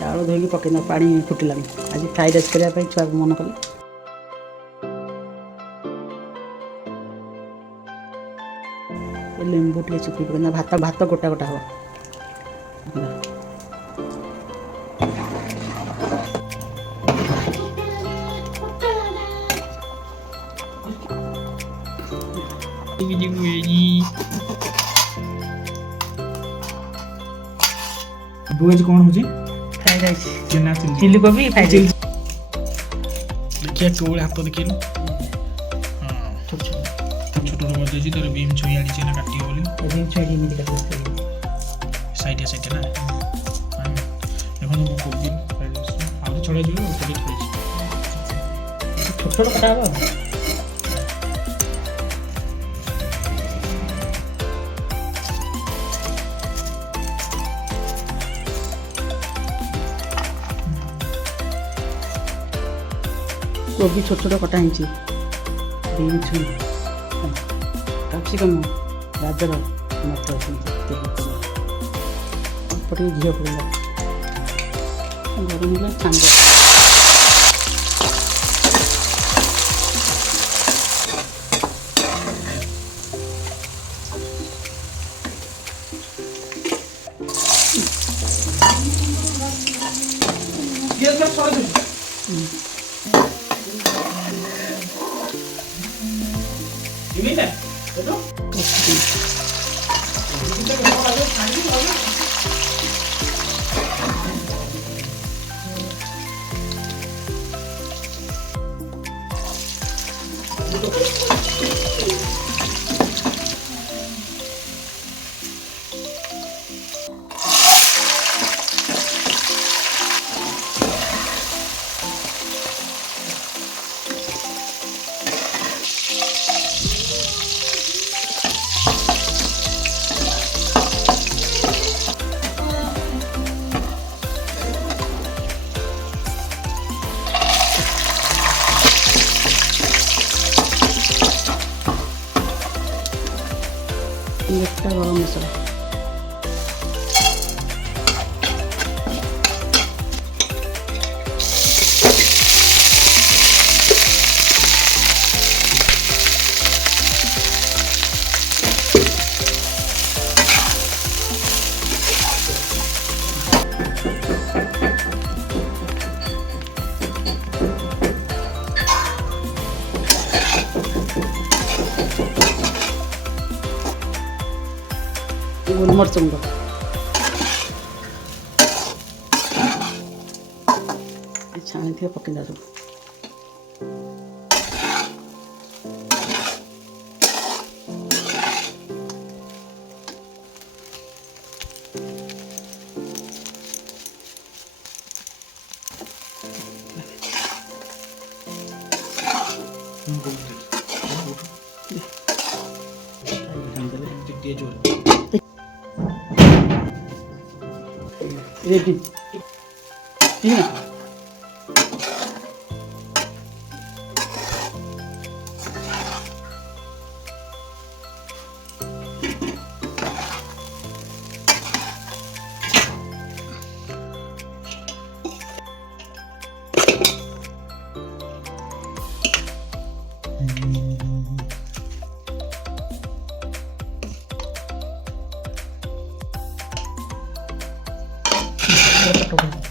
चाउल धोई पकईना पानी फुटिला आज फ्राइड राइस करने छुआ मन कले लेंबू टे चुपी पकईना भात भात गोटा गोटा हम बुआज कौन हो फ्राइड राइस चना चिल्ली कोबी फ्राइड राइस देखिए टोल हाथ देखिए हां छोट छोट छोट छोट बजे जी तर बीम छुई आड़ी चना काटियो बोली बीम छुई एमती काट साइड साइड ना এখন মো কোবি ফ্রাইড রাইস আর ছড়া দিও ওকে থইছি छोट छोट कटा हो कोबी छोट छोट कटा है बीम छुई कैप्सिकम गाजर मटर पटे घी पड़ा गरम है छान गरम मसाला गोलमर्च छाणी थी पकड़ा सब रेडी ठीक है Gracias.